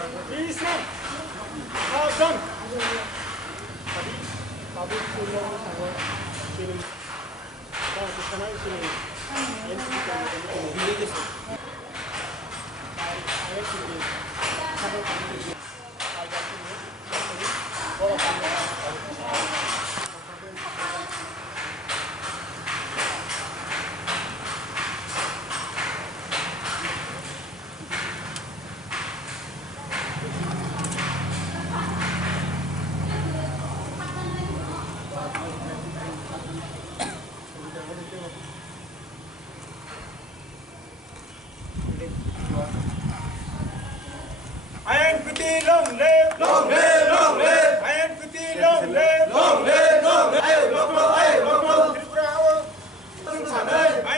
Islam. Done. Tadi Babu pulang sama sini. Kau ke sana sini. Ini kita ini ini. Ayat ini. Kalau kamu ini. Ayat ini. Kalau kamu INPT long live, long live, long live. INPT long live, long live, long live. Ayo, long live.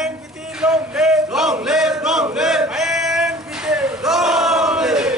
INPT long live, long live, long live. INPT long live.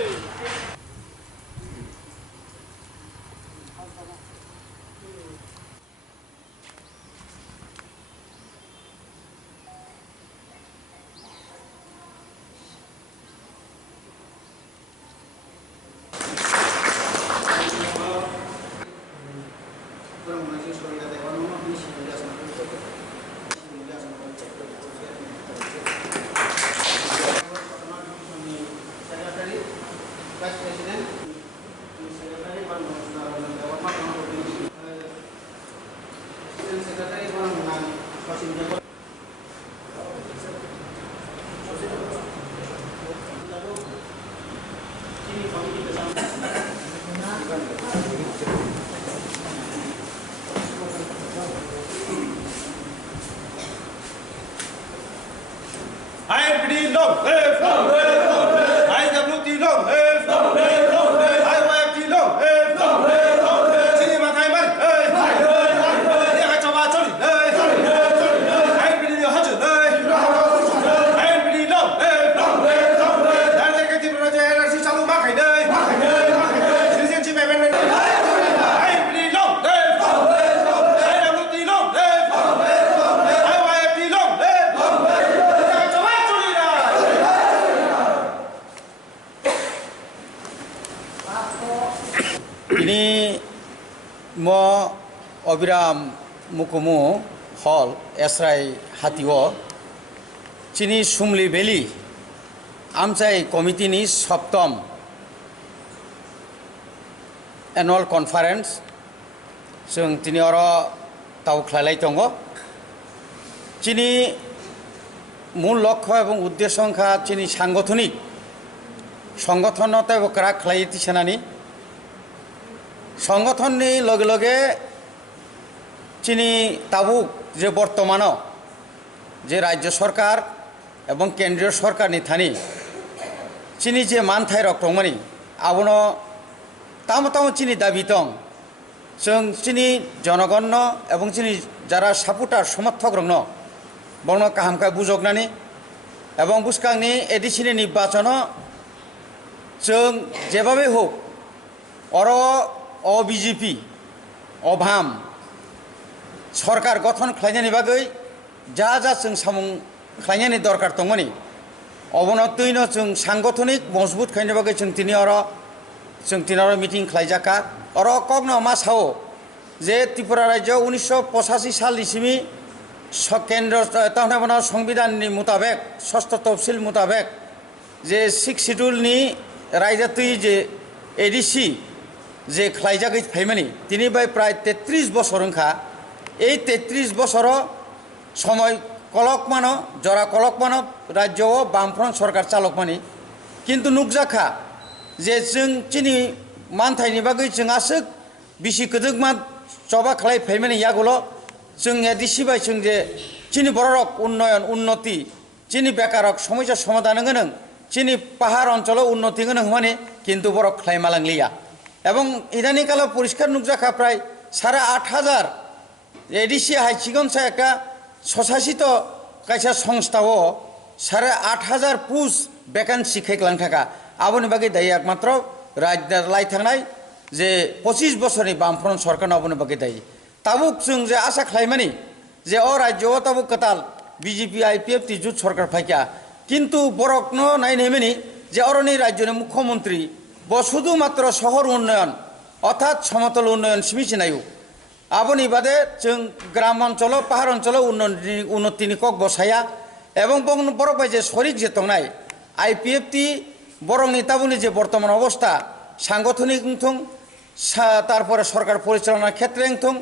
INPT long live, long live, long live. IWT long live, long live, long live. IYFT long live, long live, long live. Sini matai mari, dia kacau macam ni, INPT dia hajar, INPT long live, long live, long live. Dan saya kata beraja LRC selalu makai deh, sini sini cipet INPT long live, long live, long live. IWT long live, long live, long live. IYFT long live, long live. Ini mo Abiram Mukumu Hall Esrai Hatiwo Chini Shumli Valley Amchai Committee ni Saptom Annual Conference Sung tini oro tau khalai tongo Chini মূল লক্ষ্য এবং উদ্দেশ্য সংখ্যা চিনি সাংগঠনিক সংগঠনতা এবং কারা খালাইতি সেনানি সংগঠননি লগে লগে চিনি তাবুক যে বর্তমানও যে রাজ্য সরকার এবং কেন্দ্রীয় সরকার নিথানি চিনি যে মানথাই রক্তমানি আবনো তাম তাম চিনি দাবি দं जों চিনি জনগণ এবং চিনি যারা সাপোর্টার সমর্থক রং বর্ণ কাহামকা বুজগনানি এবং বুসকাংনি এডিসিনি নির্বাচন जों যেভাবে হোক অর বিজেপি অভাম সরকার গঠন খাইনানি বাগৈ যা যা जों সামুং খাইনানি দরকার দंमोनि অবনতৈন जों সাংগঠনিক মজবুত খাইनो বাগৈ जों তিনি মিটিং খাইজাকা অর কগ্ন मा সাও যে ত্রিপুরা রাজ্য 1985 সাল ইসিমি কেন্দ্র তাহলে সংবিধাননি মোতাবেক ষষ্ঠ তফসিল মোতাবেক যে 6 শিডিউলনি রাইজাতুই যে এডিসি যে খাইজাগৈ ফাইমানি তিনি বাই প্রায় 33 বছর ওংখা এই 33 বছর সময় কলকমানো জরা কলকমানো রাজ্য বামফ্রন্ট সরকার চালকমানি কিন্তু নুকজাখা যে जों চিনি মানথাইনি বাগৈ जों आसोक बिसि गोदोगमा जबा खालाय फाइमानि यागुलो जों एडिसि बाय जों जे चिनि बररक उन्नयन उन्नति चिनि बेकारक समस्या समाधान गोनां चिनि पाहाड़ अঞ্চল उन्नति गोनां माने किन्तु बरक खालायमालांलिया এবং ইদানিং কালে পরিষ্কার নুকজাখা প্রায় 8,500 এডিসি হাইচিগনসা একটা স্বশাসিত কাইসা সংস্থাও 8,500 পুস ভ্যাকেন্সি খাইকলাং থাকা আবনি বাকি দায়ী একমাত্র রাজ্য লাই থাকনাই যে 25 বছরনি বামফ্রন্ট সরকার আবনি বাকি দায়ী তাবুক जों যে আশা খাইমানি যে ও রাজ্য তাবুক কাতাল বিজেপি আইপিএফ টি জুট সরকার ফাইকা কিন্তু বরকনো নাই নেমেনি যে অরনি রাজ্যনি মুখ্যমন্ত্রী শুধুমাত্র শহর উন্নয়ন অর্থাৎ সমতল উন্নয়ন সিমিচিনায়ু আবনি বাদে जों গ্রাম অঞ্চল পাহাড় অঞ্চল উন্নতিনি কক বসায়া এবং বরক বাই যে শরিক যে তংনাই আইপিএফটি বরংনি তাবুনি যে বর্তমান অবস্থা সাংগঠনিক থং তারপরে সরকার পরিচালনার ক্ষেত্রে থং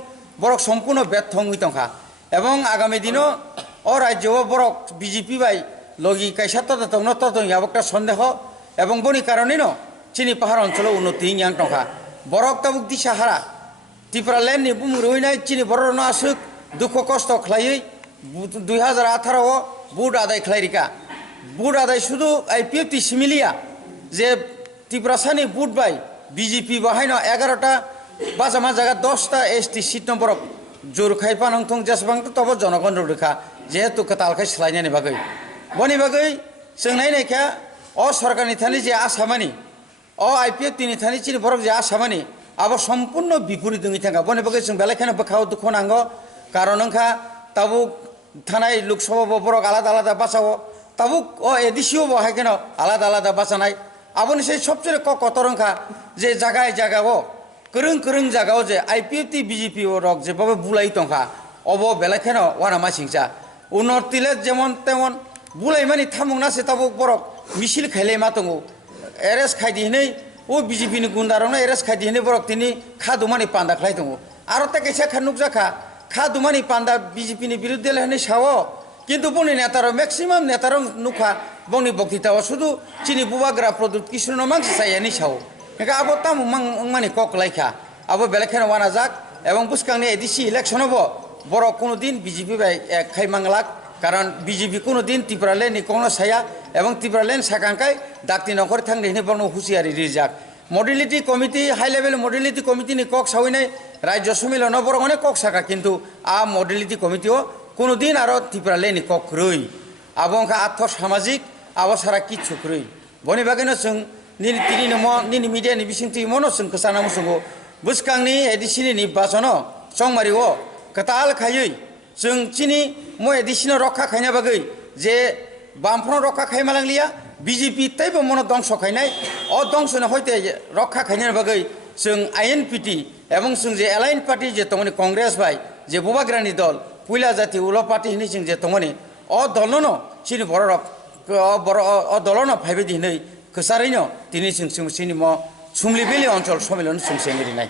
বরক সম্পূর্ণ ব্যর্থ হইতংখা এবং আগামী দিনও রাজ্য বরক বিজেপি বাই লগি কাইসা তদতং একটা সন্দেহ এবং বনি কারণেই চিনি পাহাড় অঞ্চল উন্নতি ইয়াং টংখা বরক তাবুক দিশা হারা ত্রিপুরা ল্যান্ডনি বুমুরইনাই চিনি বড় আসুক দুঃখ কষ্ট খাইयै 2018 বুট আদায় খাইরিকা বুট আদায় শুধু আইপিএফটি সিমিলিয়া যে ত্রিপুরাসানি বুট বাই বিজেপি বাহাইন 11টা বাজামা জায়গা 10টা এসটি সিট নম্বর জোর খাইপা নংথং जेसेबां तब जनगण रेखा जेहेतु कतालखाय सोलायनायनि बागै बनि बागै जों नायनायखा सरकारनि थानि जे आसामानि आइपिएफटिनि थानि चिनि बरक जे आसामानि आबो सम्पूर्ण बिपरीत दङै थांगा बनि बागै जों बेलायखानो बोखाव दुखु नांगौ कारण नोंखा ताबुक थानाय लोकसभा बरक आलादा आलादा बासाव ताबुक एडिसिओ बहायगोन आलादा आलादा बासानाय आबोनिसै सबसे कतरंखा जे जागाय जागाव करं जागाव जे आइपिएफटी बिजेपि रक जेबाबो बुलाई तंखा अब बेलायखानो वाना मासिंसा उन्नतिले जेमन तेमन बुलाई मानि थामुंनासो ताबुक बरक मिसिल खायले मा दङ एरेस्ट खायदिनै बिजेपि नि गुन्दारावनो एरेस्ट खायदिनै बरक तिनि खादुमानि पान्दा खाय दङ आरो ता कैसा खानुक जाखा खादुमानि पान्दा बिजेपि नि बिरुद्धे लेहनै सावो কিন্তু বনি নেতার ম্যাক্সিমাম নেতার নুখা বনি বক্তৃতাও শুধু চিনি বুবাগ্রা প্রদুত কৃষ্ণ মাংস চাইয়ানি সাও একা আবো তাম মানে কক লাইখা আবো বেলেখানে ওয়ানা যাক এবং বুসকাংনি এডিসি ইলেকশন হবো বড় কোনো দিন বিজেপি বাই খাইমাংলাক কারণ বিজেপি কোনো দিন ত্রিপুরা লেন কোনো সায়া এবং ত্রিপুরা লেন সাকাঙ্কাই ডাক্তি নকর থাকলে হিনে বর্ণ হুঁশিয়ারি রিজাক মডেলিটি কমিটি হাই লেভেল মডেলিটি কমিটি নি কক সাউইনাই রাজ্য সম্মিলন বড় অনেক কক সাকা কিন্তু মডেলিটি কমিটিও কোনো দিন আরো ত্রিপুরা লেনি কক্রই আবংখা আর্থ সামাজিক আবসারা কিচ্ছু ক্রই বনি বাগেনো जों নিনি নম নিনি মিডিয়ানি বিসিংতি মনো जों কসানা মুসুগো বুসকাংনি এডিসিনি নির্বাচন সংমারিও কতাল খাयै जों চিনি ম এডিসিনো রক্ষা খাইনা বাগৈ যে বামফ্রন রক্ষা খাইমালাংলিয়া বিজেপি তাইবো মনো দংশ খাইনাই দংশনে হইতে রক্ষা খাইনার বাগৈ जों আইএনপিটি এবং जों যে এলাইন পার্টি যে তমনি কংগ্রেস বাই যে বুবাগ্রানি দল পুইলা জাতি উল পার্টি হিনি जों যে তমনি দলন চিনি বড় বড় দলন ফাইবে দিनै কসারैनो दिनै जों चिनि म सुमलिबेलि অঞ্চল সম্মেলন जों सेंगिरिनाय